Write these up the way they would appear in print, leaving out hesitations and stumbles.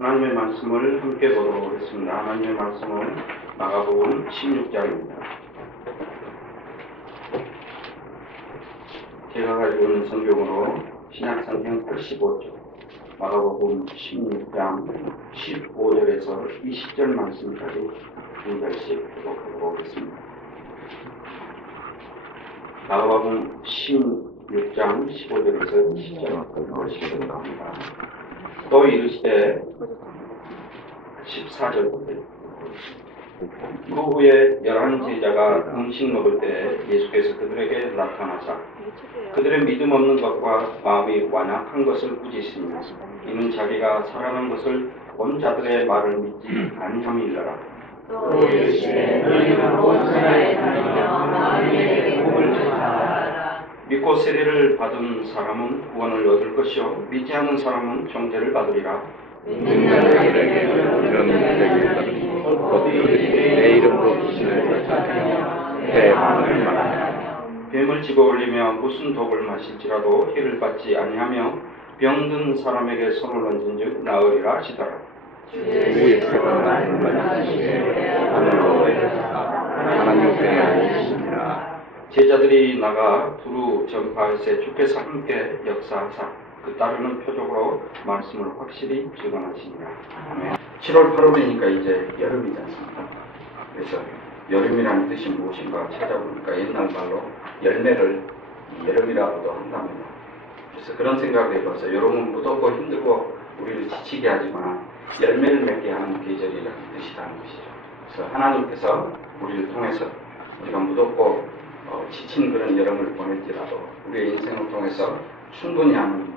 하나님의 말씀을 함께 보도록 하겠습니다. 하나님의 말씀은 마가복음 16장입니다. 제가 가지고 있는 성경으로 신약성경 85쪽 마가복음 16장 15절에서 20절 말씀까지 한 절씩 교독하도록 하겠습니다. 마가복음 16장 15절에서 20절까지 교독합니다. 또 이르시되 14절부터 그 후에 11제자가 음식 먹을 때 예수께서 그들에게 나타나사 그들의 믿음 없는 것과 마음이 완악한 것을 꾸짖으시며 이는 자기가 살아난 것을 본 자들의 말을 믿지 아니함이니라. 또 이르시되 너희는 온 나라에 다니며 만민에게 복을 전하라. 믿고 세례를 받은 사람은 구원을 얻을 것이요 믿지 않는 사람은 정죄를 받으리라. 믿는 자들에게 이런 자에게 따르고 내 이름으로 귀신을 쫓아내며 새 마음을 말하며 뱀을 집어올리며 무슨 독을 마실지라도 해를 받지 아니하며 병든 사람에게 손을 얹은즉 나으리라 하시더라. 주의 책을 말씀하시되 하늘로 하나님께 알리시니라. 제자들이 나가 두루 전파할새 주께서 함께 역사하사 그 따르는 표적으로 말씀을 확실히 증언하시니라. 아멘. 7월 8월이니까 이제 여름이지 않습니까? 그래서 여름이라는 뜻이 무엇인가 찾아보니까 옛날 말로 열매를 여름이라고도 한답니다. 그래서 그런 생각을 해봐서 여름은 무덥고 힘들고 우리를 지치게 하지만 열매를 맺게 하는 계절이라는 뜻이라는 것이죠. 그래서 하나님께서 우리를 통해서 우리가 무덥고 지친 그런 여름을 보낼지라도 우리의 인생을 통해서 충분히 하는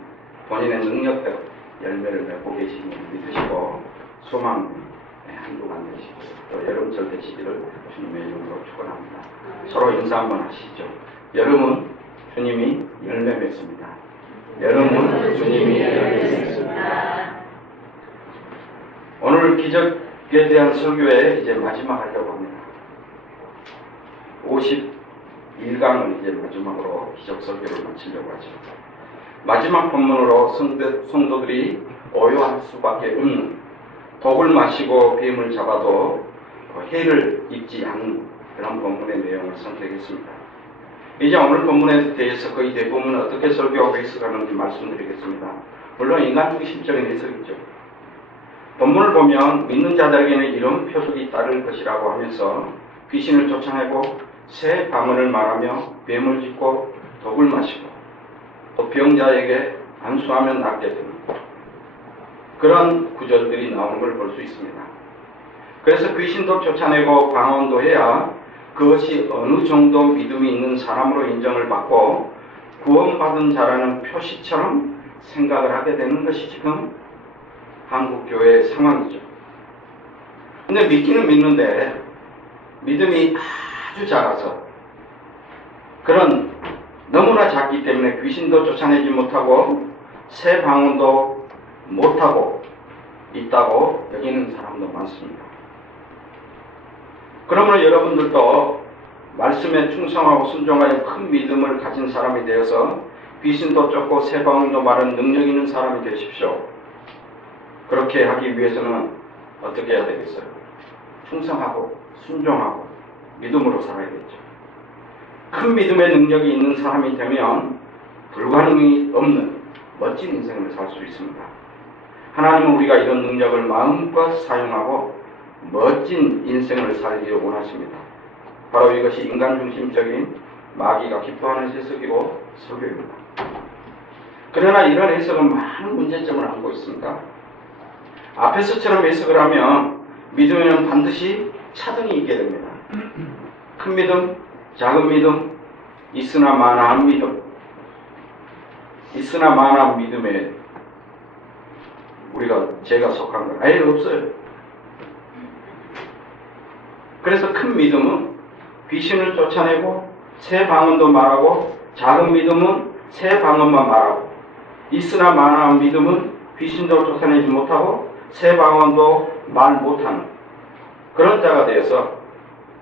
본인의 능력대로 열매를 맺고 계시는 믿으시고 소망 한동안 되시고 또 여름철 되시기를 주님의 이름으로 축원합니다. 서로 인사 한번 하시죠. 여름은 주님이 열매 맺습니다. 여름은 주님이 열매 맺습니다. 오늘 기적에 대한 설교에 이제 마지막 하려고 합니다. 51강을 이제 마지막으로 기적 설교를 마치려고 하죠. 마지막 본문으로 성도들이 오요할 수밖에 없는 독을 마시고 뱀을 잡아도 해를 입지 않는 그런 본문의 내용을 선택했습니다. 이제 오늘 본문에 대해서 거의 대부분 어떻게 설교하고 있어가는지 말씀드리겠습니다. 물론 인간 중심적인 해석이죠. 본문을 보면 믿는 자들에게는 이런 표적이 따를 것이라고 하면서 귀신을 쫓아내고 새 방언을 말하며 뱀을 짚고 독을 마시고 또 병자에게 안수하면 낫게 되는 그런 구절들이 나오는 걸 볼 수 있습니다. 그래서 귀신도 쫓아내고 방언도 해야 그것이 어느 정도 믿음이 있는 사람으로 인정을 받고 구원받은 자라는 표시처럼 생각을 하게 되는 것이 지금 한국 교회의 상황이죠. 근데 믿기는 믿는데 믿음이 아주 작아서 그런 너무나 작기 때문에 귀신도 쫓아내지 못하고 새 방언도 못하고 있다고 여기는 사람도 많습니다. 그러므로 여러분들도 말씀에 충성하고 순종하여 큰 믿음을 가진 사람이 되어서 귀신도 쫓고 새 방언도 말하는 능력 있는 사람이 되십시오. 그렇게 하기 위해서는 어떻게 해야 되겠어요? 충성하고 순종하고 믿음으로 살아야겠죠. 큰 믿음의 능력이 있는 사람이 되면 불가능이 없는 멋진 인생을 살 수 있습니다. 하나님은 우리가 이런 능력을 마음껏 사용하고 멋진 인생을 살기를 원하십니다. 바로 이것이 인간 중심적인 마귀가 기뻐하는 해석이고 설교입니다. 그러나 이런 해석은 많은 문제점을 안고 있습니다. 앞에서처럼 해석을 하면 믿음에는 반드시 차등이 있게 됩니다. 큰 믿음, 작은 믿음, 있으나 마나한 믿음. 있으나 마나한 믿음에 제가 속한 건 아예 없어요. 그래서 큰 믿음은 귀신을 쫓아내고 새 방언도 말하고 작은 믿음은 새 방언만 말하고 있으나 마나한 믿음은 귀신도 쫓아내지 못하고 새 방언도 말 못하는 그런 자가 되어서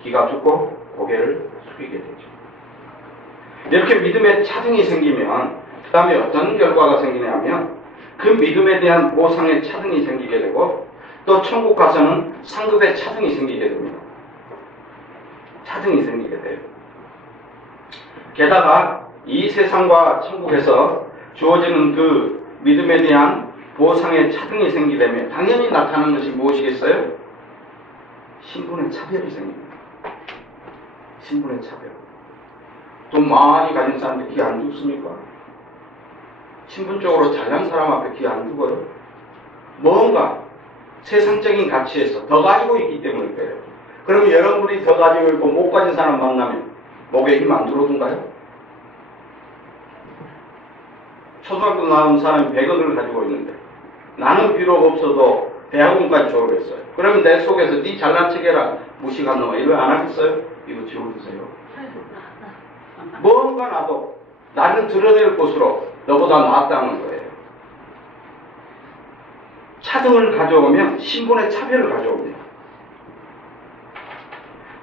기가 죽고 고개를 숙이게 되죠. 이렇게 믿음에 차등이 생기면 그 다음에 어떤 결과가 생기냐면 그 믿음에 대한 보상에 차등이 생기게 되고 또 천국 가서는 상급의 차등이 생기게 됩니다. 차등이 생기게 돼요. 게다가 이 세상과 천국에서 주어지는 그 믿음에 대한 보상의 차등이 생기려면 당연히 나타나는 것이 무엇이겠어요? 신분의 차별이 생깁니다. 신분의 차별. 돈 많이 가진 사람들 귀 안 죽습니까? 신분적으로 잘난 사람 앞에 귀 안 죽어요? 뭔가 세상적인 가치에서 더 가지고 있기 때문일 거예요. 그러면 여러분이 더 가지고 있고 못 가진 사람 만나면 목에 힘 안 들어오던가요? 초등학교 나온 사람이 100억을 가지고 있는데 나는 비록 없어도 대학원까지 졸업했어요. 그러면 내 속에서 네 잘난 척해라 무식한 놈아 이거 안 하겠어요? 이거 지워주세요. 뭔가 나도 나를 드러낼 곳으로 너보다 낫다는 거예요. 차등을 가져오면 신분의 차별을 가져옵니다.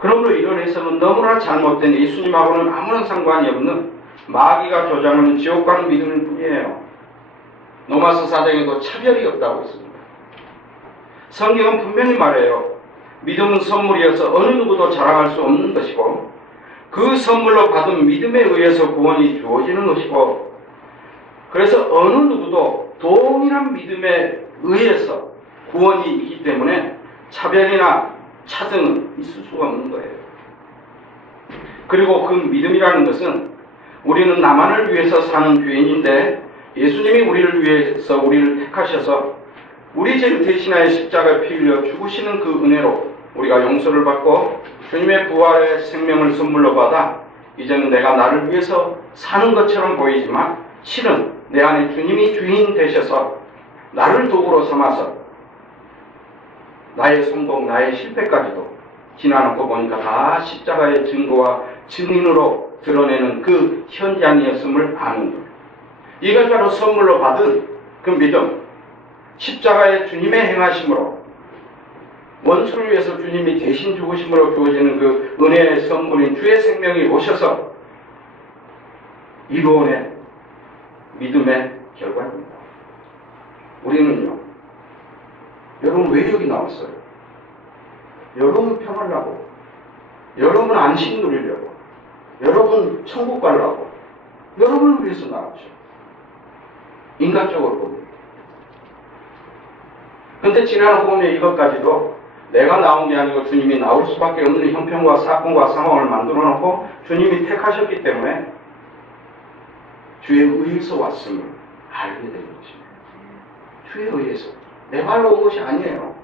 그러므로 이런 해석은 너무나 잘못된 예수님하고는 아무런 상관이 없는 마귀가 조장하는 지옥 가는 믿음일 뿐이에요. 로마서 4장에도 차별이 없다고 했습니다. 성경은 분명히 말해요. 믿음은 선물이어서 어느 누구도 자랑할 수 없는 것이고 그 선물로 받은 믿음에 의해서 구원이 주어지는 것이고 그래서 어느 누구도 동일한 믿음에 의해서 구원이 있기 때문에 차별이나 차등은 있을 수가 없는 거예요. 그리고 그 믿음이라는 것은 우리는 나만을 위해서 사는 죄인인데 예수님이 우리를 위해서 우리를 택하셔서 우리 죄를 대신하여 십자가에 피 흘려 죽으시는 그 은혜로 우리가 용서를 받고 주님의 부활의 생명을 선물로 받아 이제는 내가 나를 위해서 사는 것처럼 보이지만 실은 내 안에 주님이 주인 되셔서 나를 도구로 삼아서 나의 성공, 나의 실패까지도 지나놓고 보니까 다 십자가의 증거와 증인으로 드러내는 그 현장이었음을 아는 것. 이것 바로 선물로 받은 그 믿음, 십자가의 주님의 행하심으로 원수를 위해서 주님이 대신 죽으심으로 주어지는 그 은혜의 선물인 주의 생명이 오셔서 이루어낸 믿음의 결과입니다. 우리는요, 여러분 왜 여기 나왔어요? 여러분 편하려고, 여러분 안심 누리려고, 여러분 천국 가려고, 여러분을 위해서 나왔죠. 인간적으로 봅니다. 근데 지나고 보면 이것까지도 내가 나온 게 아니고 주님이 나올 수밖에 없는 형편과 사건과 상황을 만들어 놓고 주님이 택하셨기 때문에 주의 의해서 왔음을 알게 되는 것입니다. 주의 의해서. 내 발로 온 것이 아니에요.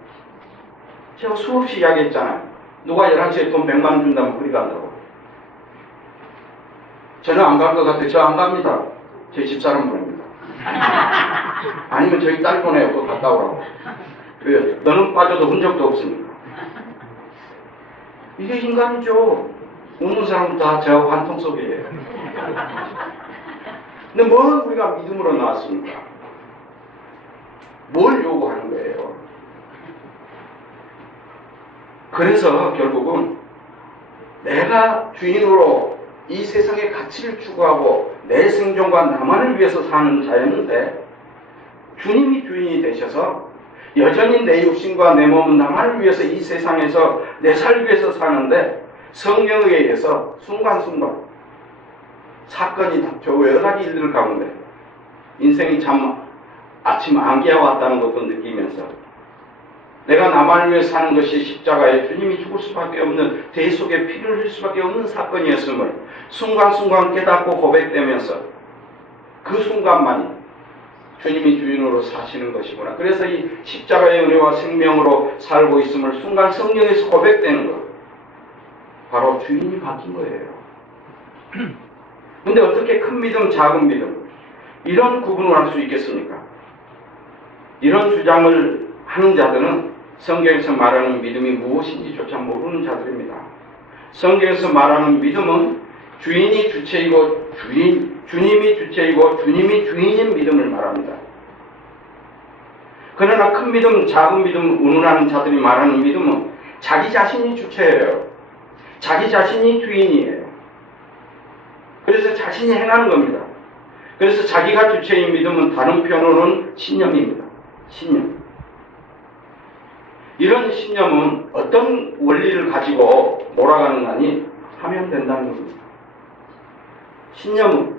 제가 수없이 이야기했잖아요. 누가 11시에 돈 100만 원 준다면 그리 간다고. 저는 안 갈 것 같아요. 저 안 갑니다. 제 집사람 보냅니다. 아니면 저희 딸 보내요. 그거 갔다 오라고. 왜요? 너는 빠져도 흔적도 없습니다. 이게 인간이죠. 웃는 사람은 다 저 환통 속이에요. 근데 뭘 우리가 믿음으로 나왔습니까? 뭘 요구하는 거예요? 그래서 결국은 내가 주인으로 이 세상의 가치를 추구하고 내 생존과 나만을 위해서 사는 자였는데 주님이 주인이 되셔서 여전히 내 육신과 내 몸은 나만을 위해서 이 세상에서 내 살기 위해서 사는데 성령에 의해서 순간순간 사건이 닥쳐 여러 가지 일들 가운데 인생이 참 아침 안개가 왔다는 것도 느끼면서 내가 나만을 위해 사는 것이 십자가에 주님이 죽을 수밖에 없는 대 속에 피를 흘릴 수밖에 없는 사건이었음을 순간순간 깨닫고 고백되면서 그 순간만이 주님이 주인으로 사시는 것이구나. 그래서 이 십자가의 은혜와 생명으로 살고 있음을 순간 성령에서 고백되는 것. 바로 주인이 바뀐 거예요. 근데 어떻게 큰 믿음, 작은 믿음 이런 구분을 할 수 있겠습니까? 이런 주장을 하는 자들은 성경에서 말하는 믿음이 무엇인지조차 모르는 자들입니다. 성경에서 말하는 믿음은 주인이 주체이고 주님이 주체이고 주님이 주인인 믿음을 말합니다. 그러나 큰 믿음, 작은 믿음을 운운하는 자들이 말하는 믿음은 자기 자신이 주체예요. 자기 자신이 주인이에요. 그래서 자신이 행하는 겁니다. 그래서 자기가 주체인 믿음은 다른 표현으로는 신념입니다. 신념. 이런 신념은 어떤 원리를 가지고 몰아가는가니 하면 된다는 겁니다. 신념은,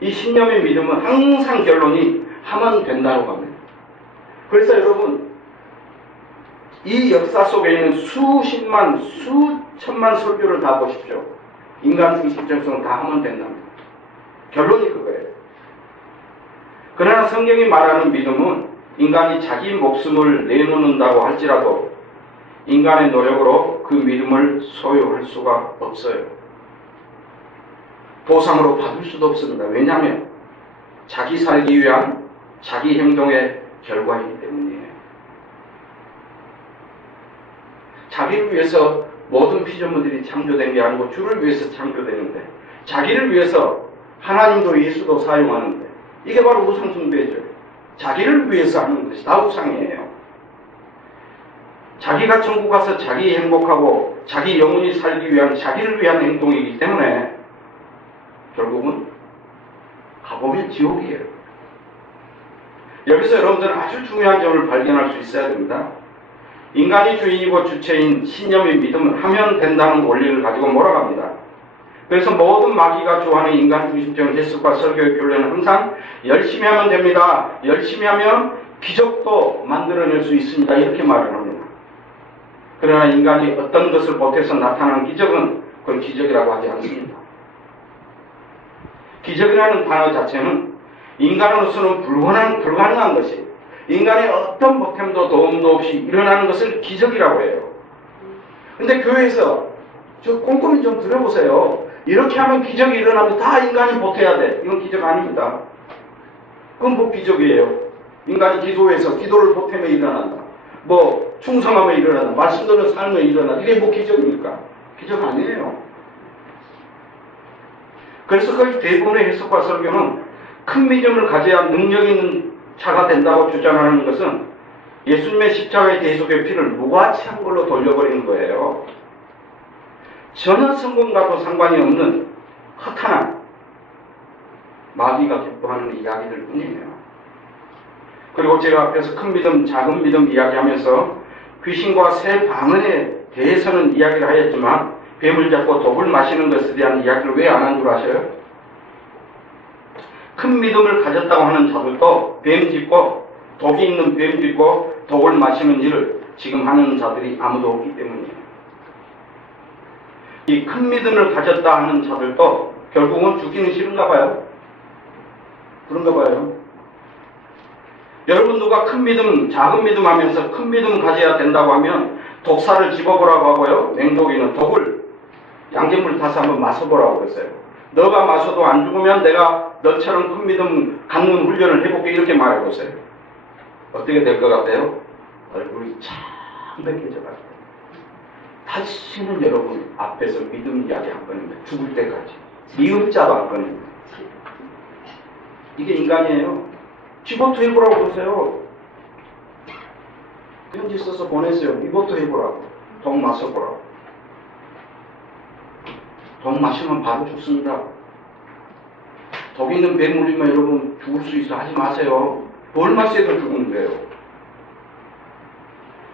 이 신념의 믿음은 항상 결론이 하면 된다고 합니다. 그래서 여러분, 이 역사 속에 있는 수십만, 수천만 설교를 다 보십시오. 인간 중심적성은 다 하면 된답니다. 결론이 그거예요. 그러나 성경이 말하는 믿음은 인간이 자기 목숨을 내놓는다고 할지라도 인간의 노력으로 그 믿음을 소유할 수가 없어요. 보상으로 받을 수도 없습니다. 왜냐하면 자기 살기 위한 자기 행동의 결과이기 때문이에요. 자기를 위해서 모든 피조물들이 창조된 게 아니고 주를 위해서 창조되는데, 자기를 위해서 하나님도 예수도 사용하는데, 이게 바로 우상숭배죠. 자기를 위해서 하는 것이 다 우상이에요. 자기가 천국 가서 자기 행복하고 자기 영혼이 살기 위한, 자기를 위한 행동이기 때문에 결국은 가보면 지옥이에요. 여기서 여러분들은 아주 중요한 점을 발견할 수 있어야 됩니다. 인간이 주인이고 주체인 신념의 믿음은 하면 된다는 원리를 가지고 몰아갑니다. 그래서 모든 마귀가 좋아하는 인간 중심적인 해석과 설교의 결론은 항상 열심히 하면 됩니다. 열심히 하면 기적도 만들어낼 수 있습니다. 이렇게 말을 합니다. 그러나 인간이 어떤 것을 보태서 나타나는 기적은 그건 기적이라고 하지 않습니다. 기적이라는 단어 자체는 인간으로서는 불가능한 것이, 인간의 어떤 보탬도 도움도 없이 일어나는 것을 기적이라고 해요. 근데 교회에서 저 꼼꼼히 좀 들어보세요. 이렇게 하면 기적이 일어나면 다 인간이 보태야 돼. 이건 기적 아닙니다. 그건 뭐 기적이에요. 인간이 기도해서 기도를 보태면 일어난다. 뭐 충성하면 일어난다. 말씀대로 살면 일어난다. 이게 뭐 기적입니까? 기적 아니에요. 그래서 거의 대부분의 해석과 설교는 큰 믿음을 가져야 능력 있는 자가 된다고 주장하는 것은 예수님의 십자가의 대속의 피를 무가치한 걸로 돌려버리는 거예요. 전혀 성공과도 상관이 없는 허탄한 마귀가 기뻐하는 이야기들 뿐이에요. 그리고 제가 앞에서 큰 믿음, 작은 믿음 이야기하면서 귀신과 새 방언에 대해서는 이야기를 하였지만 뱀을 잡고 독을 마시는 것에 대한 이야기를 왜 안 한 줄 아세요? 큰 믿음을 가졌다고 하는 자들도 뱀 짚고, 독이 있는 뱀 짚고 독을 마시는 일을 지금 하는 자들이 아무도 없기 때문이에요. 이 큰 믿음을 가졌다 하는 자들도 결국은 죽기는 싫은가 봐요. 그런가 봐요. 여러분, 누가 큰 믿음, 작은 믿음 하면서 큰 믿음 가져야 된다고 하면 독사를 집어보라고 하고요. 맹독이는 독을 양잿물 타서 한번 마셔보라고 그랬어요. 너가 마셔도 안 죽으면 내가 너처럼 큰 믿음 갖는 훈련을 해볼게, 이렇게 말해보세요. 어떻게 될 것 같아요? 얼굴이 창백해져 가지고 다시는 여러분 앞에서 믿음 이야기 한 건입니다. 죽을 때까지 미음자도 한 건입니다. 이게 인간이에요. 이것도 해보라고 그러세요. 편지 써서 보냈어요. 이것도 해보라고. 독 마셔보라고. 독 마시면 바로 죽습니다. 독 있는 뱀 물리면 여러분 죽을 수 있어. 하지 마세요. 뭘 마셔도 죽는데요.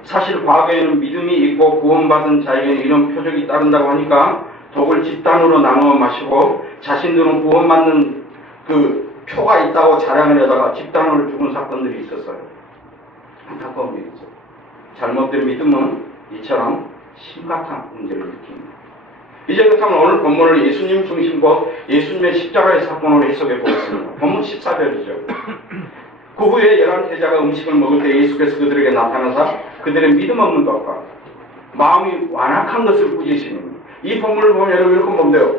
사실 과거에는 믿음이 있고 구원받은 자에게는 이런 표적이 따른다고 하니까 독을 집단으로 나누어 마시고 자신들은 구원받는 그 표가 있다고 자랑을 하다가 집단으로 죽은 사건들이 있었어요. 안타까운 일이죠. 잘못된 믿음은 이처럼 심각한 문제를 일으킵니다. 이제 그렇다면 오늘 본문을 예수님 중심으로 예수님의 십자가의 사건으로 해석해 보겠습니다. 본문 14절이죠. 그 후에 11제자가 음식을 먹을 때 예수께서 그들에게 나타나사 그들의 믿음 없는 것과 마음이 완악한 것을 꾸짖으시니, 이 본문을 보면 여러분 이렇게 보면 돼요.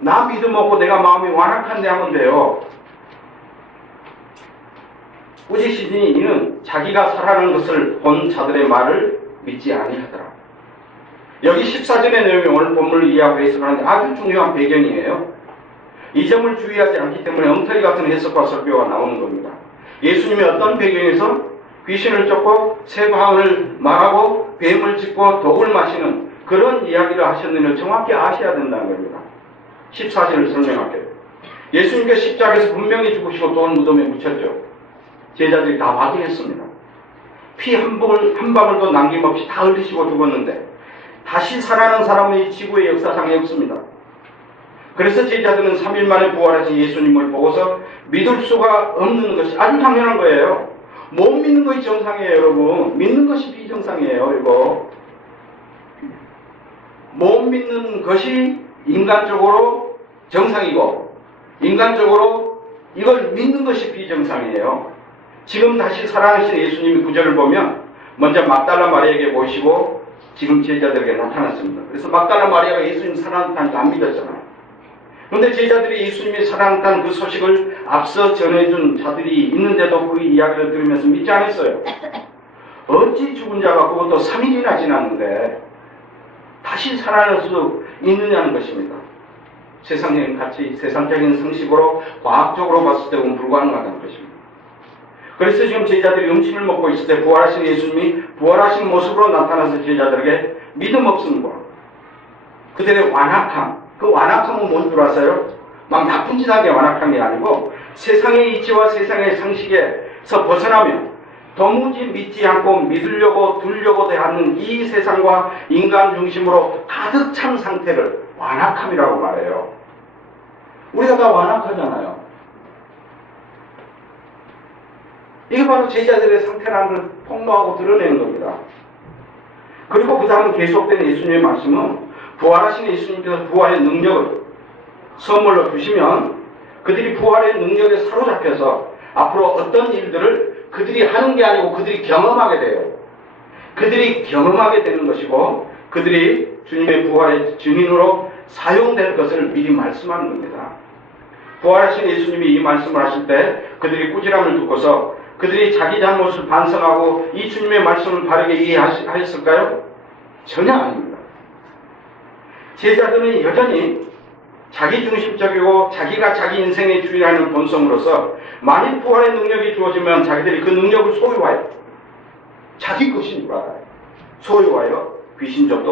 나 믿음 없고 내가 마음이 완악한데 하면 돼요. 꾸짖으시니 이는 자기가 살아난 것을 본 자들의 말을 믿지 아니하더라. 여기 14절의 내용이 오늘 본문을 이해하고 해석하는데 아주 중요한 배경이에요. 이 점을 주의하지 않기 때문에 엉터리 같은 해석과 설교가 나오는 겁니다. 예수님이 어떤 배경에서 귀신을 쫓고 새 방언을 말하고 뱀을 짚고 독을 마시는 그런 이야기를 하셨느냐 정확히 아셔야 된다는 겁니다. 14절을 설명할게요. 예수님께서 십자가에서 분명히 죽으시고 돌 무덤에 묻혔죠. 제자들이 다 확인했습니다. 피 한 방울도 남김없이 다 흘리시고 죽었는데 다시 살아나는 사람이 지구의 역사상에 없습니다. 그래서 제자들은 3일 만에 부활하신 예수님을 보고서 믿을 수가 없는 것이 아주 당연한 거예요. 못 믿는 것이 정상이에요, 여러분. 믿는 것이 비정상이에요, 이거. 못 믿는 것이 인간적으로 정상이고 인간적으로 이걸 믿는 것이 비정상이에요. 지금 다시 살아나신 예수님의 구절을 보면 먼저 막달라 마리아에게 모시고 지금 제자들에게 나타났습니다. 그래서 막달라 마리아가 예수님 살아났다니까 안 믿었잖아요. 그런데 제자들이 예수님이 살아났다는 그 소식을 앞서 전해준 자들이 있는데도 그 이야기를 들으면서 믿지 않았어요. 어찌 죽은 자가 그것도 3일이나 지났는데 다시 살아날 수 있느냐는 것입니다. 세상적인 가치, 세상적인 상식으로 과학적으로 봤을 때는 불가능하다는 것입니다. 그래서 지금 제자들이 음식을 먹고 있을 때 부활하신 예수님이 부활하신 모습으로 나타나서 제자들에게 믿음 없음과 그들의 완악함, 그 완악함은 뭔 줄 아세요? 막 나쁜 짓 하게 완악한 게 아니고 세상의 이치와 세상의 상식에서 벗어나면 도무지 믿지 않고 믿으려고 두려고 대하는 이 세상과 인간 중심으로 가득 찬 상태를 완악함이라고 말해요. 우리가 다 완악하잖아요. 이게 바로 제자들의 상태라는 걸 폭로하고 드러내는 겁니다. 그리고 그 다음 계속된 예수님의 말씀은 부활하신 예수님께서 부활의 능력을 선물로 주시면 그들이 부활의 능력에 사로잡혀서 앞으로 어떤 일들을 그들이 하는 게 아니고 그들이 경험하게 돼요. 그들이 경험하게 되는 것이고 그들이 주님의 부활의 증인으로 사용될 것을 미리 말씀하는 겁니다. 부활하신 예수님이 이 말씀을 하실 때 그들이 꾸지람을 듣고서 그들이 자기 잘못을 반성하고 이 주님의 말씀을 바르게 이해하였을까요? 전혀 아닙니다. 제자들은 여전히 자기중심적이고 자기가 자기 인생의 주인하는 본성으로서 만일 부활의 능력이 주어지면 자기들이 그 능력을 소유하여 자기 것인 줄 알아요. 소유하여 귀신도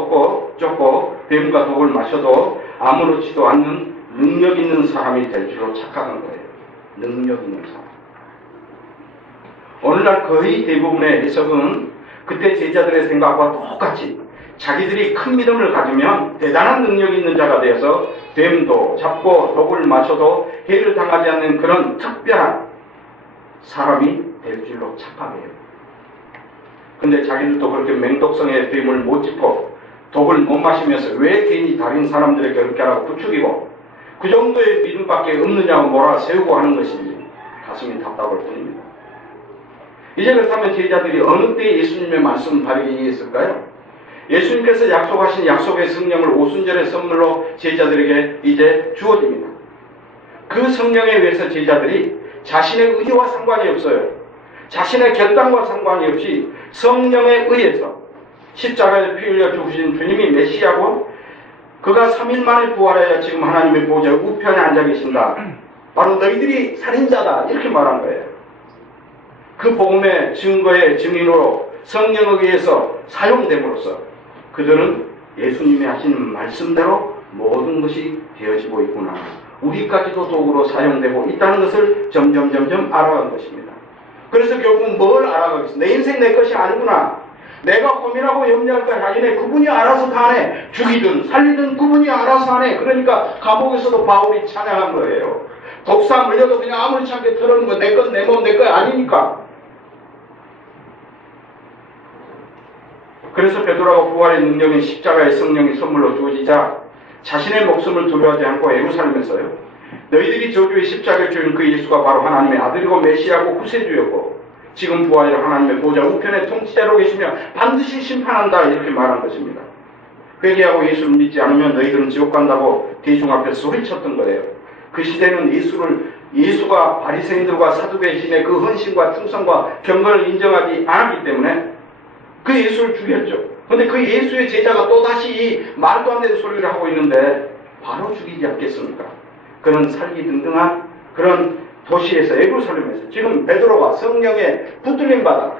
쫓고 뱀과 독을 마셔도 아무렇지도 않는 능력 있는 사람이 될 줄로 착각한 거예요. 능력 있는 사람. 오늘날 거의 대부분의 해석은 그때 제자들의 생각과 똑같이 자기들이 큰 믿음을 가지면 대단한 능력이 있는 자가 되어서 뱀도 잡고 독을 마셔도 해를 당하지 않는 그런 특별한 사람이 될 줄로 착각해요. 근데 자기들도 그렇게 맹독성의 뱀을 못 짚고 독을 못 마시면서 왜 괜히 다른 사람들에게 그렇게 하라고 부추기고 그 정도의 믿음밖에 없느냐고 몰아세우고 하는 것인지 가슴이 답답할 뿐입니다. 이제 그렇다면 제자들이 어느 때 예수님의 말씀을 바르게 이해했을까요? 예수님께서 약속하신 약속의 성령을 오순절의 선물로 제자들에게 이제 주어집니다. 그 성령에 의해서 제자들이 자신의 의지와 상관이 없어요. 자신의 결단과 상관이 없이 성령에 의해서 십자가에 피 흘려 죽으신 주님이 메시아고 그가 3일 만에 부활하여 지금 하나님의 보좌 우편에 앉아 계신다. 바로 너희들이 살인자다. 이렇게 말한 거예요. 그 복음의 증거의 증인으로 성령에 의해서 사용됨으로써 그들은 예수님이 하신 말씀대로 모든 것이 되어지고 있구나. 우리까지도 도구로 사용되고 있다는 것을 점점 알아간 것입니다. 그래서 결국 뭘 알아가겠어? 내 인생 내 것이 아니구나. 내가 고민하고 염려할 거 아니네. 그분이 알아서 다 하네. 죽이든 살리든 그분이 알아서 하네. 그러니까 감옥에서도 바울이 찬양한 거예요. 독사 물려도 그냥 아무렇지 않게 털어놓은 거 내 것, 내 몸, 내 거 아니니까. 그래서 베드로가 부활의 능력인 십자가의 성령이 선물로 주어지자 자신의 목숨을 두려워하지 않고 예루살렘에서요. 너희들이 저주의 십자가를 주인 그 예수가 바로 하나님의 아들이고 메시아고 구세주였고 지금 부활의 하나님의 보좌 우편의 통치자로 계시며 반드시 심판한다 이렇게 말한 것입니다. 회개하고 예수를 믿지 않으면 너희들은 지옥 간다고 대중 앞에서 소리쳤던 거예요. 그 시대는 예수가 바리새인들과 사두개인의 그 헌신과 충성과 경건을 인정하지 않았기 때문에 그 예수를 죽였죠. 그런데 그 예수의 제자가 또다시 이 말도 안 되는 소리를 하고 있는데 바로 죽이지 않겠습니까? 그런 살기등등한 그런 도시에서 예루살렘에서 지금 베드로가 성령에 붙들림 받아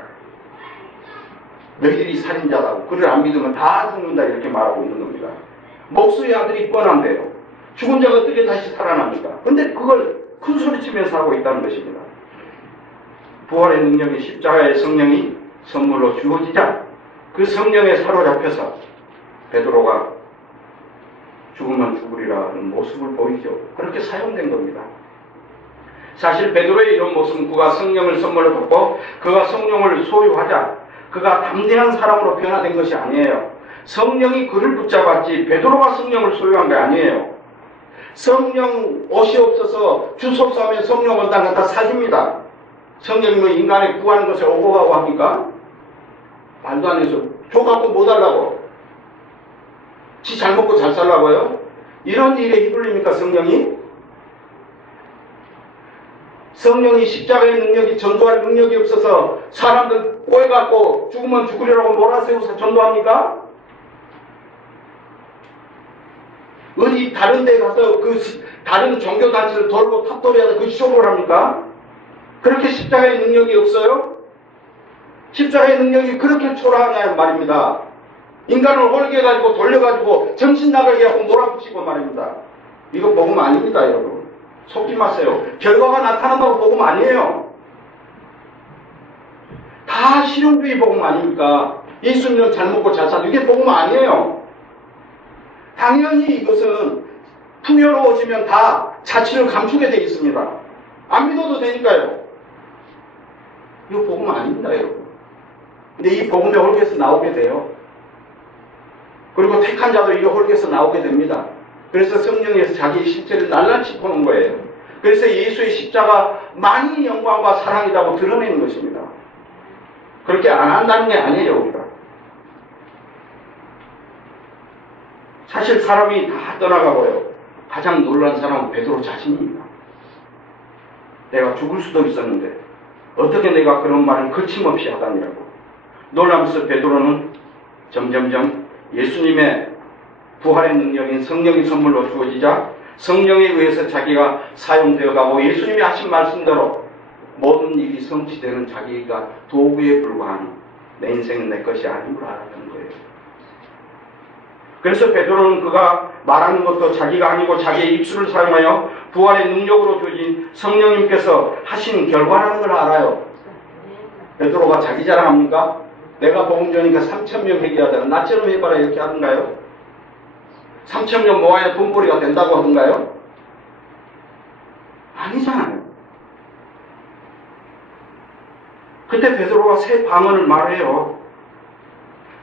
너희들이 살인자라고 그를 안 믿으면 다 죽는다 이렇게 말하고 있는 겁니다. 목수의 아들이 뻔한데요. 죽은 자가 어떻게 다시 살아납니까? 그런데 그걸 큰 소리치면서 하고 있다는 것입니다. 부활의 능력이 십자가의 성령이 선물로 주어지자 그 성령에 사로잡혀서 베드로가 죽으면 죽으리라는 모습을 보이죠. 그렇게 사용된 겁니다. 사실 베드로의 이런 모습은 그가 성령을 선물로 받고 그가 성령을 소유하자 그가 담대한 사람으로 변화된 것이 아니에요. 성령이 그를 붙잡았지 베드로가 성령을 소유한 게 아니에요. 성령 옷이 없어서 주소서 하면 성령 원당 갖다 사줍니다. 성령이 뭐 인간의 구하는 것을 오고 가고 합니까? 말도 안 해서 줘갖고 뭐 달라고? 지 잘 먹고 잘 살라고요? 이런 일에 휘둘립니까 성령이? 성령이 십자가의 능력이 전도할 능력이 없어서 사람들 꼬여갖고 죽으면 죽으려고 몰아세워서 전도합니까? 어디 다른 데 가서 그 다른 종교단체를 돌고 탑돌이하다 그 쇼를 합니까? 그렇게 십자가의 능력이 없어요? 십자가의 능력이 그렇게 초라하냐는 말입니다. 인간을 홀게 가지고 돌려가지고 정신 나가게 하고 몰아붙이고 말입니다. 이거 복음 아닙니다, 여러분. 속지 마세요. 결과가 나타난다고 복음 아니에요. 다 실용주의 복음 아닙니까? 예수님은 잘 먹고 잘 사는 이게 복음 아니에요. 당연히 이것은 풍요로워지면 다 자취를 감추게 되어 있습니다. 안 믿어도 되니까요. 이거 복음 아닙니다, 여러분. 근데 이 복음의 홀개에서 나오게 돼요. 그리고 택한 자도 이 홀개에서 나오게 됩니다. 그래서 성령에서 자기의 실체를 낱낱이 보는 거예요. 그래서 예수의 십자가 만인 영광과 사랑이라고 드러내는 것입니다. 그렇게 안 한다는 게 아니에요, 우리가. 사실 사람이 다 떠나가고요. 가장 놀란 사람은 베드로 자신입니다. 내가 죽을 수도 있었는데 어떻게 내가 그런 말을 거침없이 하다니라고. 놀라면서 베드로는 점점점 예수님의 부활의 능력인 성령의 선물로 주어지자 성령에 의해서 자기가 사용되어 가고 예수님이 하신 말씀대로 모든 일이 성취되는 자기가 도구에 불과한 내 인생은 내 것이 아닌 걸 알았던 거예요. 그래서 베드로는 그가 말하는 것도 자기가 아니고 자기의 입술을 사용하여 부활의 능력으로 주어진 성령님께서 하신 결과라는 걸 알아요. 베드로가 자기 자랑합니까? 내가 복음 전이니까 3,000명 회개하잖아. 나처럼 해봐라 이렇게 하던가요? 3,000명 모아야 돈벌이가 된다고 하던가요? 아니잖아요. 그때 베드로가 새 방언을 말해요.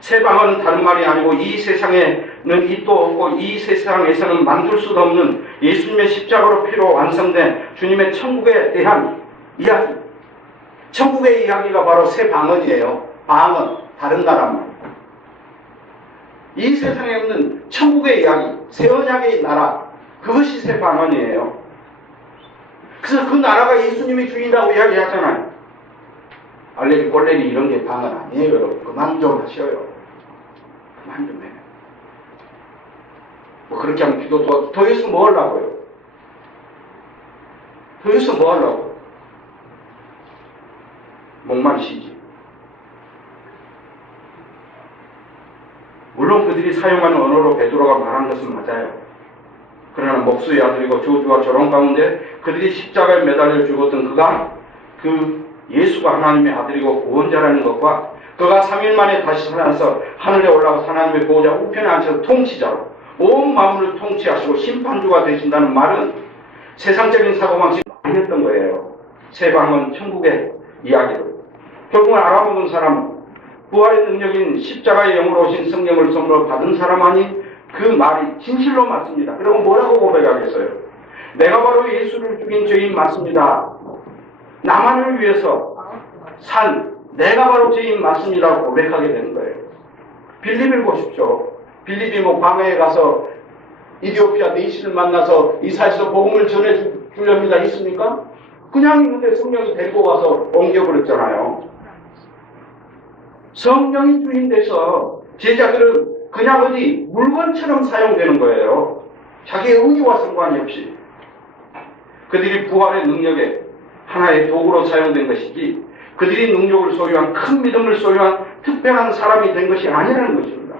새 방언은 다른 말이 아니고 이 세상에는 빛도 없고 이 세상에서는 만들 수도 없는 예수님의 십자가로 피로 완성된 주님의 천국에 대한 이야기. 천국의 이야기가 바로 새 방언이에요. 방언, 다른 나라 말. 이 세상에 없는 천국의 이야기, 새 언약의 나라, 그것이 새 방언이에요. 그래서 그 나라가 예수님이 주인이라고 이야기하잖아요. 알레리 꼴레리 이런 게 방언 아니에요, 여러분. 그만 좀 하셔요. 그만 좀 해요. 뭐 그렇게 하면 기도 더 해서 뭐 하려고요? 더 해서 뭐 하려고? 목만 쉬지. 물론 그들이 사용하는 언어로 베드로가 말한 것은 맞아요. 그러나 목수의 아들이고 저주와 조롱 가운데 그들이 십자가에 매달려 죽었던 그가 예수가 하나님의 아들이고 구원자라는 것과 그가 3일 만에 다시 살아나서 하늘에 올라가 하나님의 보호자 우편에 앉혀서 통치자로 온 만물을 통치하시고 심판주가 되신다는 말은 세상적인 사고방식이 아니었던 거예요. 새 방언 천국의 이야기로. 결국은 알아보는 사람은 부활의 능력인 십자가의 영으로 오신 성령을 선물로 받은 사람 아닌 그 말이 진실로 맞습니다. 그리고 뭐라고 고백하겠어요? 내가 바로 예수를 죽인 죄인 맞습니다. 나만을 위해서 산 내가 바로 죄인 맞습니다라고 고백하게 되는 거예요. 빌립을 보십시오. 빌립이 뭐 광야에 가서 이디오피아 내시를 만나서 이사에서 복음을 전해주렵니다 했습니까? 그냥 있는데 성령이 데리고 가서 옮겨버렸잖아요. 성령이 주인 돼서 제자들은 그냥 어디 물건처럼 사용되는 거예요. 자기의 의지와 상관이 없이. 그들이 부활의 능력에 하나의 도구로 사용된 것이지 그들이 능력을 소유한 큰 믿음을 소유한 특별한 사람이 된 것이 아니라는 것입니다.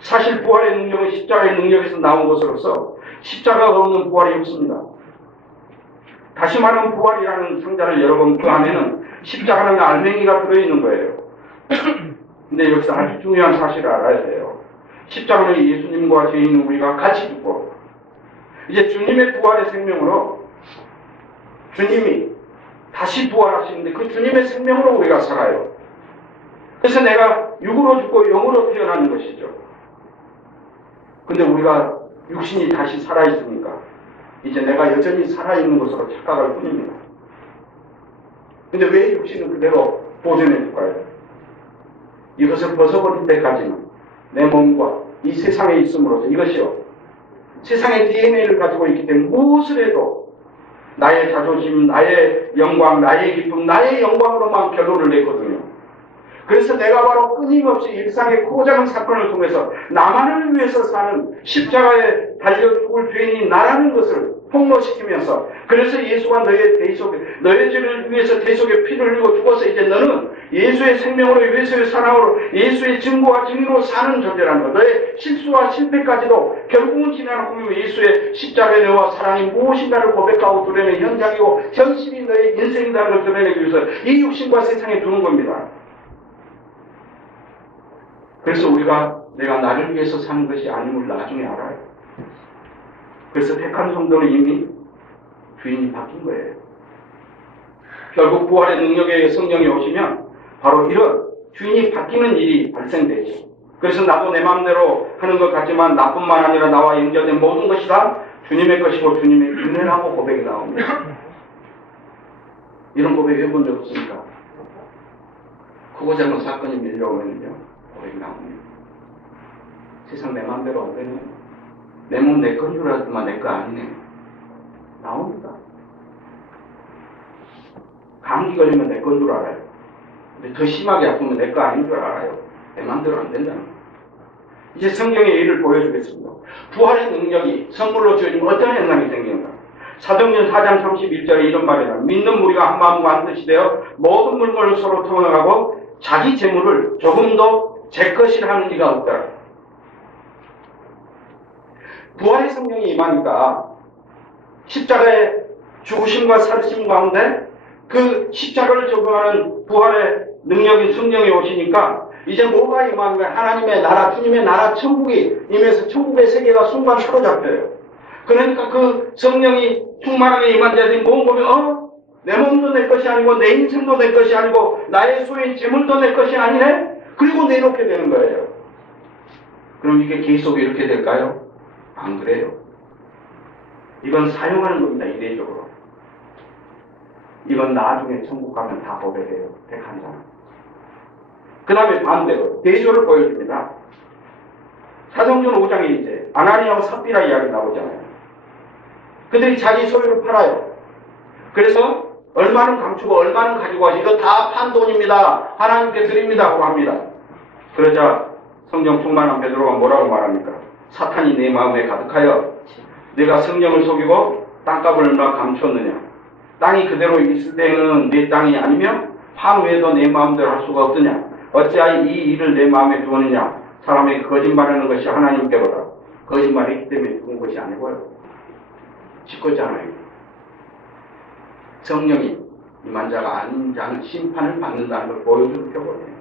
사실 부활의 능력은 십자가의 능력에서 나온 것으로서 십자가가 없는 부활이 없습니다. 다시 말하면 부활이라는 상자를 열어보면 그 안에는 십자가는 알맹이가 들어있는 거예요. 근데 여기서 아주 중요한 사실을 알아야 돼요. 십자가는 예수님과 죄인 우리가 같이 죽고, 이제 주님의 부활의 생명으로 주님이 다시 부활하시는데 그 주님의 생명으로 우리가 살아요. 그래서 내가 육으로 죽고 영으로 태어나는 것이죠. 근데 우리가 육신이 다시 살아있으니까 이제 내가 여전히 살아있는 것으로 착각할 뿐입니다. 근데 왜 육신은 그대로 보존해 줄까요? 이것을 벗어버릴 때까지는 내 몸과 이 세상에 있음으로써 이것이요, 세상의 DNA를 가지고 있기 때문에 무엇을 해도 나의 자존심, 나의 영광, 나의 기쁨, 나의 영광으로만 결론을 내거든요. 그래서 내가 바로 끊임없이 일상의 크고 작은 사건을 통해서 나만을 위해서 사는 십자가에 달려 죽을 죄인이 나라는 것을 폭로시키면서, 그래서 예수가 너의 죄를 위해서 대속의 피를 흘리고 죽어서 이제 너는 예수의 생명으로, 예수의 사랑으로, 예수의 증거와 증인으로 사는 존재라는 것. 너의 실수와 실패까지도 결국은 지나가고 예수의 십자가의 너와 사랑이 무엇인가를 고백하고 드러내는 현장이고 현실이 너의 인생이라는 걸 드러내기 위해서 이 육신과 세상에 두는 겁니다. 그래서 우리가 내가 나를 위해서 사는 것이 아님을 나중에 알아요. 그래서 택한 성도는 이미 주인이 바뀐 거예요. 결국 부활의 능력에 성령이 오시면 바로 이런 주인이 바뀌는 일이 발생되죠. 그래서 나도 내 마음대로 하는 것 같지만 나뿐만 아니라 나와 연결된 모든 것이 다 주님의 것이고 주님의 은혜라고 고백이 나옵니다. 이런 고백 해본 적 없습니까? 크고 작은 사건이 밀려오면요, 고백이 나옵니다. 세상 내 마음대로 안 되네. 내 몸 내 건 줄 알았지만 내 거 아니네. 나옵니다. 감기 걸리면 내 건 줄 알아요. 근데 더 심하게 아프면 내 거 아닌 줄 알아요. 내 마음대로 안 된다는 거예요. 이제 성경의 예를 보여주겠습니다. 부활의 능력이 선물로 주어지면 어떤 현상이 생기는가? 사도행전 4장 31절에 이런 말이다. 믿는 무리가 한 마음과 한 뜻이 되어 모든 물건을 서로 통용하고 자기 재물을 조금도 제 것이라 하는 이가 없더라. 부활의 성령이 임하니까 십자가의 죽으심과 살으심 가운데 그 십자가를 적용하는 부활의 능력인 성령이 오시니까 이제 뭐가 임하는가? 하나님의 나라, 주님의 나라, 천국이 임해서 천국의 세계가 순간 사로잡혀요. 그러니까 그 성령이 충만하게 임한 자들이 몸 보면 내 몸도 내 것이 아니고 내 인생도 내 것이 아니고 나의 소유인 재물도 내 것이 아니네? 그리고 내놓게 되는 거예요. 그럼 이게 계속 이렇게 될까요? 안 그래요. 이건 사용하는 겁니다. 이례적으로. 이건 나중에 천국 가면 다 고백해요. 택한 사람. 그 다음에 반대로 대조를 보여줍니다. 사도행전 5장에 이제 아나니아와 삽비라 이야기 나오잖아요. 그들이 자기 소유를 팔아요. 그래서 얼마는 감추고 얼마는 가지고 와서 이거 다 판 돈입니다. 하나님께 드립니다. 하고 합니다. 그러자 성령 충만한 베드로가 뭐라고 말합니까? 사탄이 내 마음에 가득하여 내가 성령을 속이고 땅값을 얼마 감췄느냐. 땅이 그대로 있을 때는 내 땅이 아니며 판 외에도 내 마음대로 할 수가 없느냐. 어찌하여 이 일을 내 마음에 두었느냐. 사람에게 거짓말하는 것이 하나님께보다 거짓말했기 때문에 죽은 것이 아니고요. 짓궂잖아요. 성령이 임한 자가 아닌 자는 심판을 받는다는 걸 보여주는 표본이에요.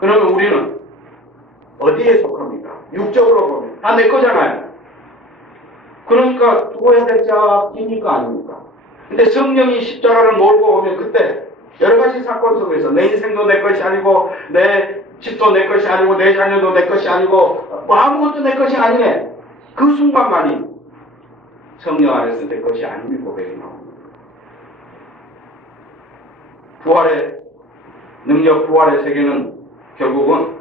그러면 우리는 어디에 속합니까? 육적으로 보면 다 내 거잖아요. 그러니까 죽어야 될 자입니까 아닙니까? 근데 성령이 십자가를 몰고 오면 그때 여러 가지 사건 속에서 내 인생도 내 것이 아니고 내 집도 내 것이 아니고 내 자녀도 내 것이 아니고 뭐 아무것도 내 것이 아니네. 그 순간만이 성령 안에서 내 것이 아닌 고백이 나옵니다. 부활의 능력, 부활의 세계는 결국은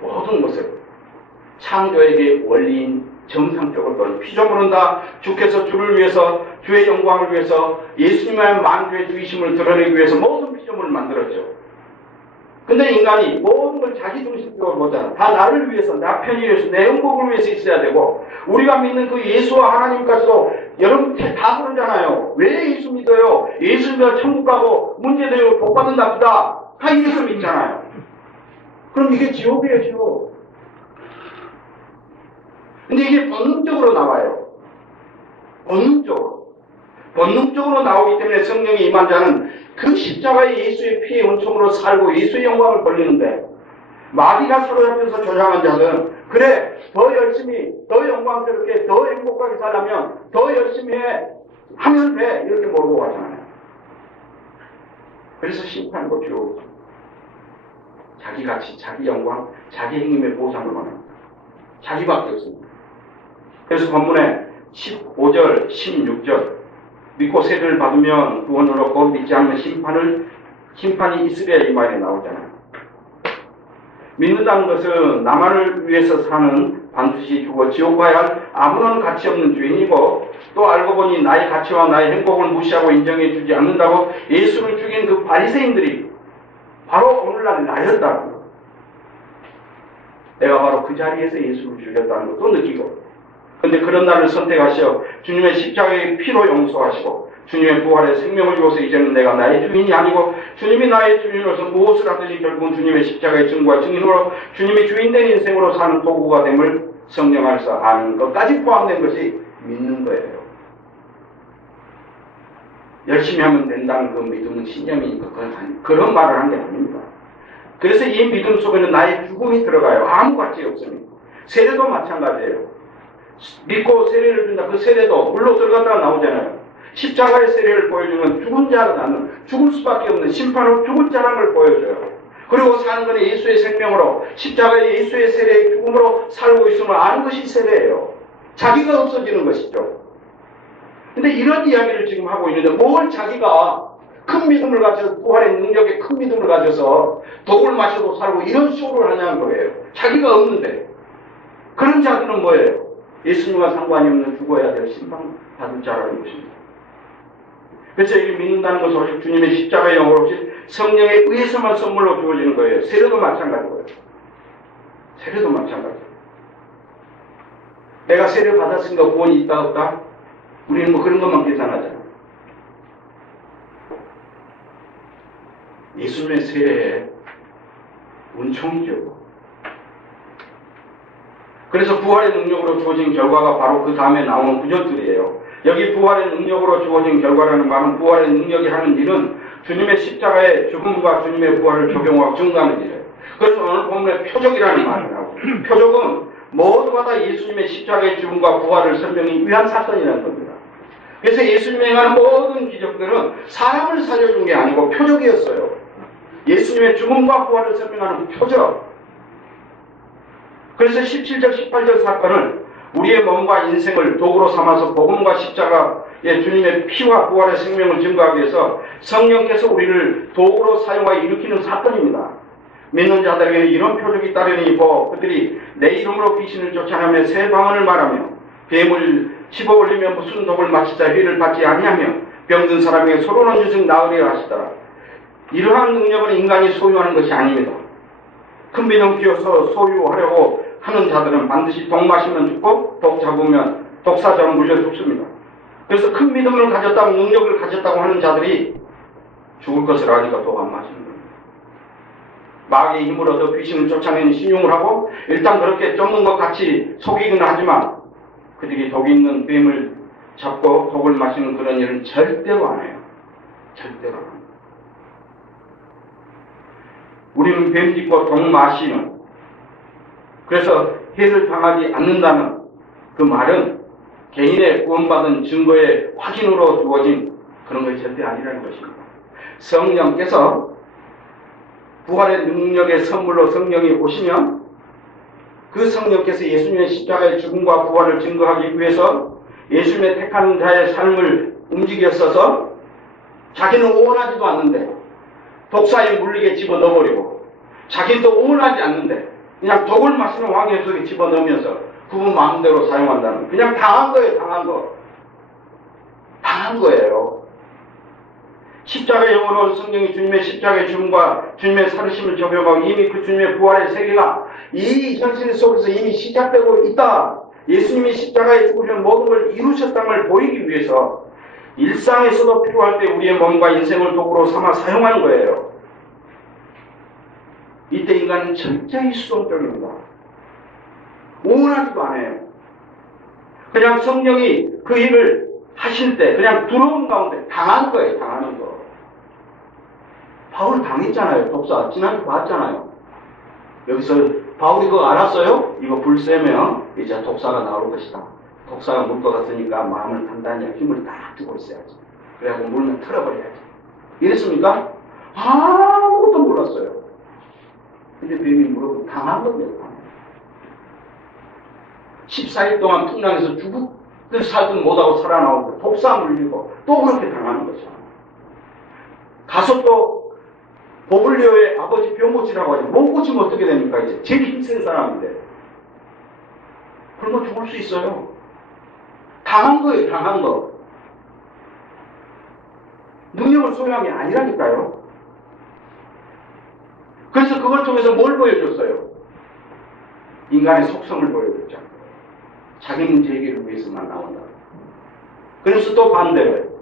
모든 것을 창조에게 원리인 정상적으로 또는 피조물은 다 주께서 주를 위해서, 주의 영광을 위해서, 예수님의 만주의 주이심을 드러내기 위해서 모든 피조물을 만들었죠. 근데 인간이 모든 걸 자기 중심적으로 보잖아. 다 나를 위해서, 나 편을 위해서, 내 행복을 위해서 있어야 되고, 우리가 믿는 그 예수와 하나님까지도 여러분 다 그러잖아요. 왜 예수 믿어요? 예수 믿어 천국 가고 문제되고 복 받는다 보다 다 이래서 믿잖아요. 그럼 이게 지옥이에요, 지옥. 근데 이게 본능적으로 나와요. 본능적으로. 본능적으로 나오기 때문에 성령이 임한 자는 그 십자가의 예수의 피의 은총으로 살고 예수의 영광을 벌리는데, 마귀가 사로잡혀서 조장한 자는 그래 더 열심히 더 영광스럽게 더 행복하게 살려면 더 열심히 하면 돼 이렇게 몰고 가잖아요. 그래서 심판과 죄로 자기 가치, 자기 영광, 자기 행님의 보상을 원합니다. 자기밖에 없습니다. 그래서 본문에 15절, 16절 믿고 세례를 받으면 구원을 얻고 믿지 않는 심판이 있으랴 이 말이 나오잖아요. 믿는다는 것은 나만을 위해서 사는 반드시 죽어 지옥 가야 할 아무런 가치 없는 죄인이고, 또 알고 보니 나의 가치와 나의 행복을 무시하고 인정해 주지 않는다고 예수를 죽인 그 바리새인들이 바로 오늘날 나였다고. 내가 바로 그 자리에서 예수를 죽였다는 것도 느끼고, 근데 그런 날을 선택하시어 주님의 십자가의 피로 용서하시고 주님의 부활의 생명을 주어서 이제는 내가 나의 주인이 아니고 주님이 나의 주인으로서 무엇을 하든지 결국은 주님의 십자가의 증거와 증인으로 주님이 주인된 인생으로 사는 도구가 됨을 성령 안에서 아는 것까지 포함된 것이 믿는 거예요. 열심히 하면 된다는 그 믿음은 신념이니까 그런 말을 한 게 아닙니다. 그래서 이 믿음 속에는 나의 죽음이 들어가요. 아무 가치 없습니다. 세례도 마찬가지예요. 믿고 세례를 준다. 그 세례도 물로 들어갔다가 나오잖아요. 십자가의 세례를 보여주면 죽은 자는 죽을 수밖에 없는 심판으로 죽을 자라는 걸 보여줘요. 그리고 사는 것은 예수의 생명으로 십자가의 예수의 세례의 죽음으로 살고 있음을 아는 것이 세례예요. 자기가 없어지는 것이죠. 근데 이런 이야기를 지금 하고 있는데 뭘 자기가 큰 믿음을 가져서 부활의 능력에 큰 믿음을 가져서 독을 마셔도 살고 이런 쇼를 하냐는 거예요. 자기가 없는데. 그런 자들은 뭐예요? 예수님과 상관이 없는 죽어야 될 심판받을 자라는 것입니다. 그래서 이게 믿는다는 것은 오직 주님의 십자가의 영으로 없이 성령에 의해서만 선물로 주어지는 거예요. 세례도 마찬가지고요. 세례도 마찬가지예요. 내가 세례 받았으니까 구원이 있다 없다? 우리는 뭐 그런 것만 계산하잖아요. 예수님의 세례에 은총이죠. 그래서 부활의 능력으로 주어진 결과가 바로 그 다음에 나오는 구절들이에요. 여기 부활의 능력으로 주어진 결과라는 말은 부활의 능력이 하는 일은 주님의 십자가의 죽음과 주님의 부활을 적용하고 증거하는 일이에요. 그래서 오늘 본문에 표적이라는 말이 나오고, 표적은 모두가 다 예수님의 십자가의 죽음과 부활을 설명하기 위한 사건이라는 겁니다. 그래서 예수님이 행하는 모든 기적들은 사람을 살려준 게 아니고 표적이었어요. 예수님의 죽음과 부활을 설명하는 표적. 그래서 17절, 18절 사건을 우리의 몸과 인생을 도구로 삼아서 복음과 십자가의 주님의 피와 부활의 생명을 증거하기 위해서 성령께서 우리를 도구로 사용하여 일으키는 사건입니다. 믿는 자들에게는 이런 표적이 따르니 그들이 내 이름으로 귀신을 쫓아내며 새 방언을 말하며 뱀을 집어 올리며 무슨 독을 마시자 회를 받지 아니하며 병든 사람에게 소로는 유증 나으려 하시더라. 이러한 능력은 인간이 소유하는 것이 아닙니다. 큰 믿음 키워서 소유하려고 하는 자들은 반드시 독 마시면 죽고 독 잡으면 독사처럼 물려 죽습니다. 그래서 큰 믿음을 가졌다고 능력을 가졌다고 하는 자들이 죽을 것을 아니까 독 안 마시는 겁니다. 마귀의 힘을 얻어 귀신을 쫓아내는 신용을 하고 일단 그렇게 쫓는 것 같이 속이기는 하지만 그들이 독이 있는 뱀을 잡고 독을 마시는 그런 일은 절대로 안 해요. 절대로 안 해요. 우리는 뱀 짚고 독 마시는, 그래서 해를 당하지 않는다는 그 말은 개인의 구원받은 증거의 확인으로 주어진 그런 것이 절대 아니라는 것입니다. 성령께서 부활의 능력의 선물로 성령이 오시면 그 성령께서 예수님의 십자가의 죽음과 부활을 증거하기 위해서 예수님의 택하는 자의 삶을 움직였어서 자기는 원하지도 않는데 독사에 물리게 집어넣어버리고 자기도 원하지 않는데 그냥 독을 마시는 왕의 속에 집어넣으면서 그분 마음대로 사용한다는, 그냥 당한 거예요. 당한 거예요. 십자가의 영으로 성령이 주님의 십자가의 죽음과 주님의 살으심을 적용하고 이미 그 주님의 부활의 세계가 이 현실 속에서 이미 시작되고 있다. 예수님이 십자가에 죽으신 모든 걸 이루셨다는 걸 보이기 위해서 일상에서도 필요할 때 우리의 몸과 인생을 도구로 삼아 사용하는 거예요. 이때 인간은 철저히 수동적입니다. 원하지도 않아요. 그냥 성령이 그 일을 하실 때 그냥 두려움 가운데 당한 거예요. 당하는 거. 바울 당했잖아요. 독사. 지난주 봤잖아요. 여기서 바울이 그거 알았어요? 이거 불 쐬면 이제 독사가 나올 것이다. 독사가 물 것 같으니까 마음을 단단히 힘을 딱 주고 있어야지. 그래갖고 물면 틀어버려야지. 이랬습니까? 아무것도 몰랐어요. 근데 뱀이 물어보고 당한 겁니다. 14일 동안 풍랑에서 죽을 살든 못하고 살아나오고 독사 물리고 또 그렇게 당하는 거죠. 가서 또 보블리오의 아버지 병 고치라고 하죠. 못 고치면 어떻게 됩니까? 이제 제일 힘센 사람인데 굶어 죽을 수 있어요. 당한 거예요. 당한 거. 능력을 소유한 게 아니라니까요. 그래서 그걸 통해서 뭘 보여줬어요? 인간의 속성을 보여줬죠. 자기 문제 해결을 위해서만 나온다. 그래서 또 반대로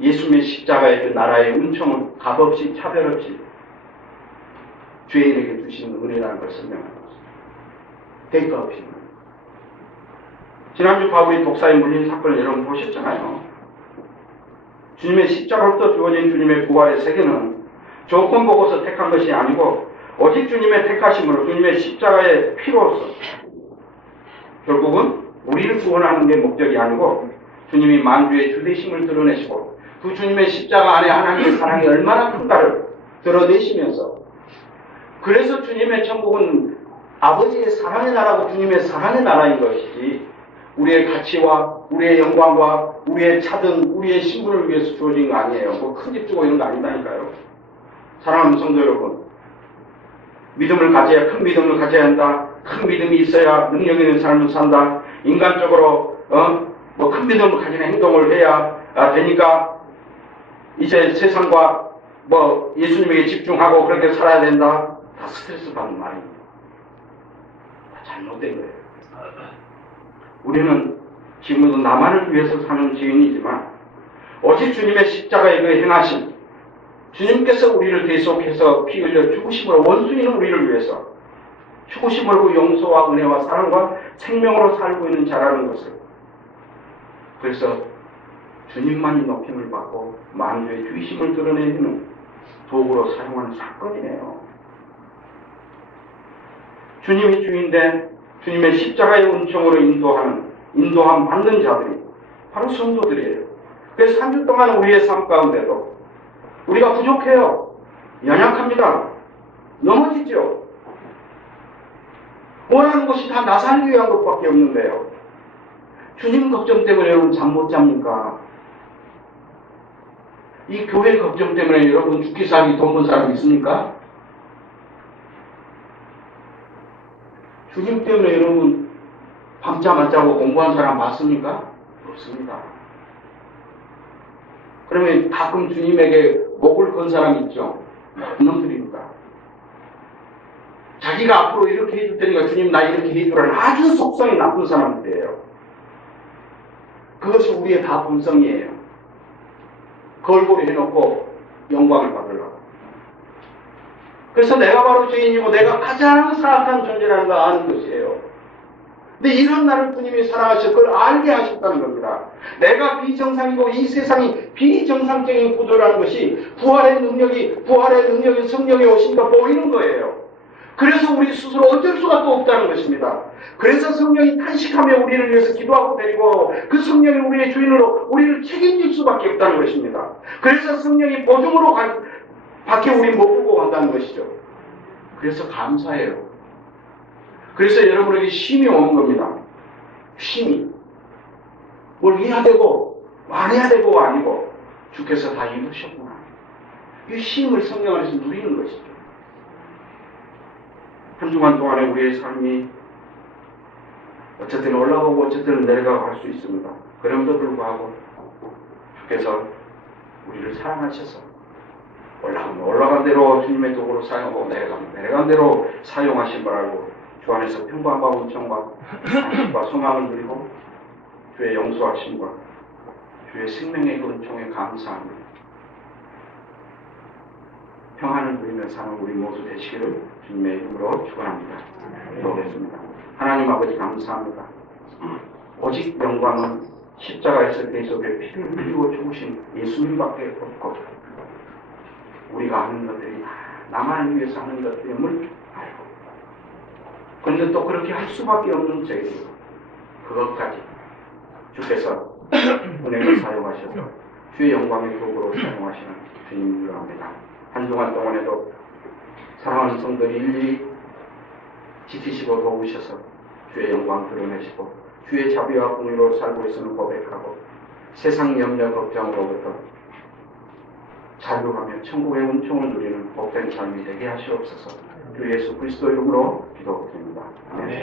예수님의 십자가의 그 나라의 은총은 값없이 차별 없이 죄인에게 주시는 은혜라는 걸 설명하는 것입니다. 대가 없이. 지난주 바울이 독사에 물린 사건을 여러분 보셨잖아요. 주님의 십자가로부터 주어진 주님의 부활의 세계는 조건 보고서 택한 것이 아니고 오직 주님의 택하심으로 주님의 십자가의 피로서 결국은 우리를 구원하는 게 목적이 아니고 주님이 만주의 주되심을 드러내시고 그 주님의 십자가 안에 하나님의 사랑이 얼마나 큰가를 드러내시면서 그래서 주님의 천국은 아버지의 사랑의 나라고 주님의 사랑의 나라인 것이지 우리의 가치와 우리의 영광과 우리의 차등 우리의 신분을 위해서 주어진 거 아니에요. 뭐 큰 집 주고 이런 거 아니다니까요. 사랑하는 성도 여러분, 믿음을 가져야 큰 믿음을 가져야 한다. 큰 믿음이 있어야 능력 있는 삶을 산다. 인간적으로 뭐 큰 믿음을 가지는 행동을 해야 되니까 이제 세상과 뭐 예수님에게 집중하고 그렇게 살아야 된다. 다 스트레스 받는 말입니다. 다 잘못된 거예요. 우리는 지금도 나만을 위해서 사는 죄인이지만 오직 주님의 십자가의 그 행하심 주님께서 우리를 대속해서 피 흘려 죽으심으로 원수인은 우리를 위해서 죽으심으로 용서와 은혜와 사랑과 생명으로 살고 있는 자라는 것을 그래서 주님만이 높임을 받고 만주의 주의심을 드러내는 도구로 사용하는 사건이에요. 주님이 주인된 주님의 십자가의 은총으로 인도함 받는 자들이 바로 성도들이에요. 그래서 한 주 동안 우리의 삶 가운데도 우리가 부족해요. 연약합니다. 넘어지죠. 원하는 것이 다 나 살기 위한 것밖에 없는데요. 주님 걱정 때문에 여러분 잠 못 잡니까? 이 교회 걱정 때문에 여러분 죽기 살기 돈 번 사람 있습니까? 주님 때문에 여러분 밤잠 안 자고 공부한 사람 봤습니까? 없습니다. 그러면 가끔 주님에게 목을 건 사람 있죠? 놈들입니다. 자기가 앞으로 이렇게 해줄 테니까 주님 나 이렇게 해주라는 아주 속성이 나쁜 사람들이에요. 그것이 우리의 다 본성이에요. 걸고리 해놓고 영광을 받으려고. 그래서 내가 바로 죄인이고 내가 가장 사악한 존재라는 걸 아는 것이에요. 근데 이런 나를 주님이 사랑하셔서 그걸 알게 하셨다는 겁니다. 내가 비정상이고 이 세상이 비정상적인 구조라는 것이 부활의 능력이 성령이 오시니까 보이는 거예요. 그래서 우리 스스로 어쩔 수가 또 없다는 것입니다. 그래서 성령이 탄식하며 우리를 위해서 기도하고 데리고 그 성령이 우리의 주인으로 우리를 책임질 수밖에 없다는 것입니다. 그래서 성령이 보증으로 밖에 우리 못 보고 간다는 것이죠. 그래서 감사해요. 그래서 여러분에게 쉼이 오는 겁니다. 쉼이. 뭘 해야 되고 말해야 되고 아니고 주께서 다 이루셨구나. 이 쉼을 성령 안에서 누리는 것이죠. 한 주간 동안에 우리의 삶이 어쨌든 올라가고 어쨌든 내려가고 할 수 있습니다. 그럼에도 불구하고 주께서 우리를 사랑하셔서 올라간 대로 주님의 도구로 사용하고 내려간 대로 사용하신 걸 알고 주 안에서 평강과 은총과 안식과 소망을 누리고 주의 용서하심과 주의 생명의 은총에 감사합니다. 평안을 누리며 사는 우리 모두 되시기를 주님의 이름으로 축원합니다. 기도하겠습니다. 하나님 아버지 감사합니다. 오직 영광은 십자가에서 계속에 피를 흘리고 죽으신 예수님밖에 없고 우리가 하는 것들이 다 나만을 위해서 하는 것임을 알고 그런데 또 그렇게 할 수밖에 없는 저희들 그것까지 주께서 은혜를 사용하셔서 주의 영광의 도구로 사용하시는 주님을 합니다. 한동안 동안에도 사랑하는 성도들이 일일이 지키시고 도우셔서 주의 영광 드러내시고 주의 자비와 공의로 살고 있음을 고백하고 세상 염려 걱정으로부터 자유하며 천국의 은총을 누리는 복된 삶이 되게 하시옵소서. 주 예수 그리스도 이름으로 기도드립니다. 아멘.